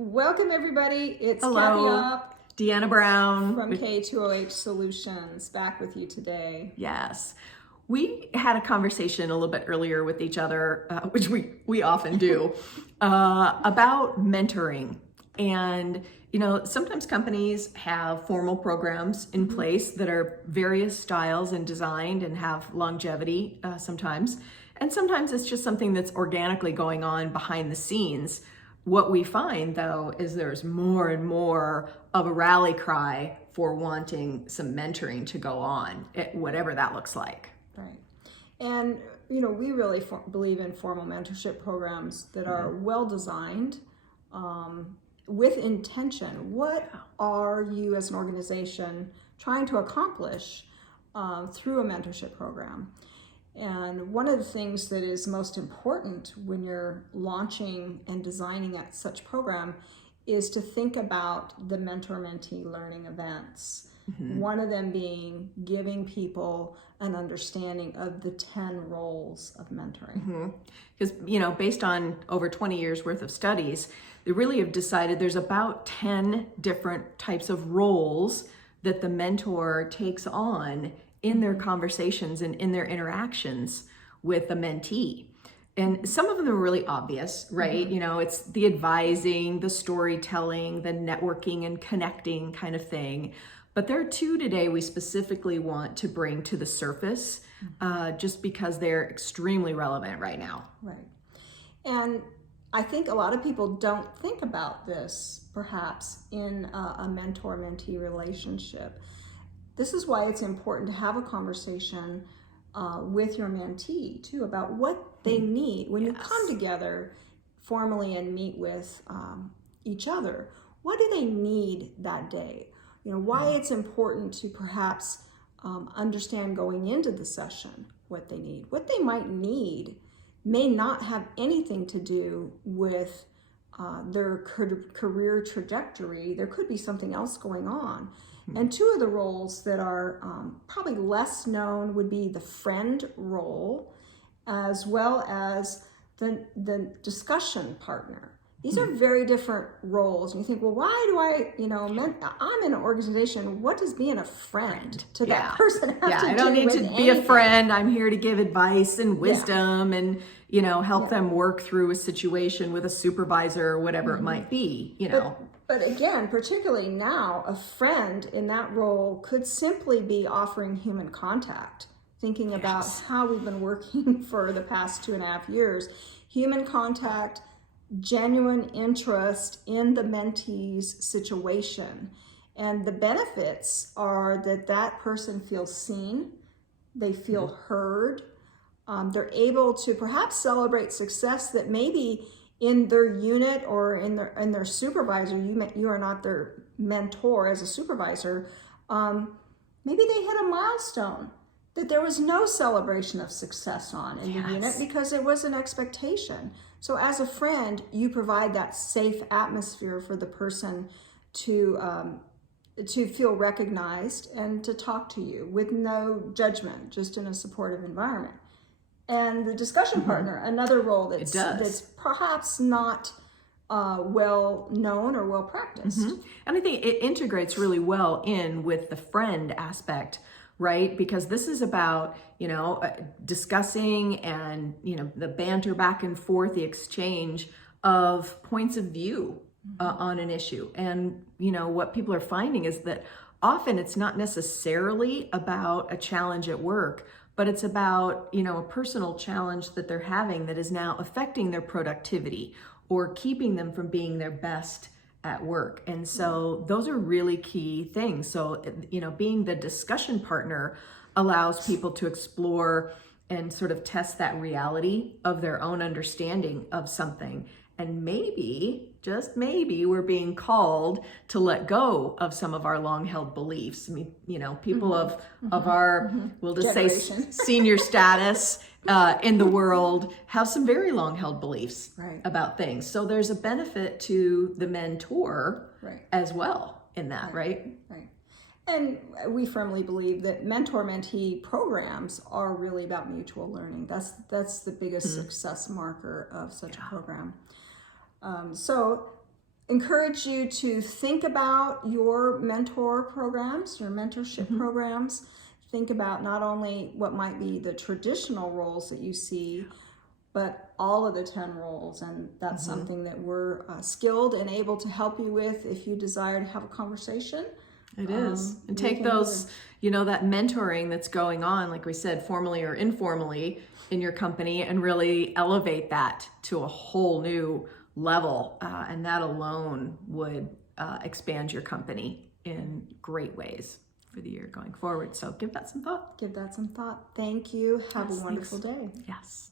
Welcome everybody. It's Kathy Hello, Up Deanna Brown. from K2OH Solutions, back with you today. Yes, we had a conversation a little bit earlier with each other, which we often do, about mentoring. And sometimes companies have formal programs in place that are various styles and designed and have longevity sometimes. And sometimes it's just something that's organically going on behind the scenes. What we find, though, is there's more and more of a rally cry for wanting some mentoring to go on, whatever that looks like. Right. And, we really believe in formal mentorship programs that are well designed, with intention. What are you as an organization trying to accomplish through a mentorship program? And one of the things that is most important when you're launching and designing such program is to think about the mentor-mentee learning events. One of them being giving people an understanding of the 10 roles of mentoring. Because, based on over 20 years worth of studies, they really have decided there's about 10 different types of roles that the mentor takes on in their conversations and in their interactions with the mentee. And some of them are really obvious, right? It's the advising, the storytelling, the networking and connecting kind of thing. But there are two today we specifically want to bring to the surface, just because they're extremely relevant right now. Right. And I think a lot of people don't think about this, perhaps, in a mentor-mentee relationship. This is why it's important to have a conversation with your mentee too about what they need when you come together formally and meet with each other. What do they need that day? Why it's important to perhaps understand going into the session what they need. What they might need may not have anything to do with their career trajectory. There could be something else going on. And two of the roles that are probably less known would be the friend role, as well as the discussion partner. These are very different roles. And you think, well, why do I'm in an organization, what does being a friend to that person have to do with anything? I don't need to be a friend. I'm here to give advice and wisdom and, help them work through a situation with a supervisor or whatever it might be, But again, particularly now, a friend in that role could simply be offering human contact, thinking about how we've been working for the past 2.5 years. Human contact, genuine interest in the mentee's situation. And the benefits are that person feels seen, they feel heard, they're able to perhaps celebrate success that maybe in their unit or in their supervisor, you are not their mentor as a supervisor, maybe they hit a milestone that there was no celebration of success on in the unit because there was an expectation. So as a friend, you provide that safe atmosphere for the person to feel recognized and to talk to you with no judgment, just in a supportive environment. And the discussion partner, another role that's perhaps not well known or well practiced. And I think it integrates really well in with the friend aspect, right? Because this is about, discussing and, the banter back and forth, the exchange of points of view on an issue. And, what people are finding is that often it's not necessarily about a challenge at work, but it's about, a personal challenge that they're having that is now affecting their productivity or keeping them from being their best at work. And so those are really key things. So, being the discussion partner allows people to explore and sort of test that reality of their own understanding of something. And maybe, just maybe, we're being called to let go of some of our long-held beliefs. I mean, people of our, we'll just say senior status in the world have some very long-held beliefs about things. So there's a benefit to the mentor as well in that, right? And we firmly believe that mentor-mentee programs are really about mutual learning. That's the biggest success marker of such a program. So encourage you to think about your mentor programs, your mentorship programs. Think about not only what might be the traditional roles that you see, but all of the 10 roles. And that's something that we're skilled and able to help you with if you desire to have a conversation. It is. And take those, that mentoring that's going on, like we said, formally or informally in your company, and really elevate that to a whole new level. And that alone would expand your company in great ways for the year going forward. So give that some thought. Give that some thought. Thank you. Have a wonderful day. Yes.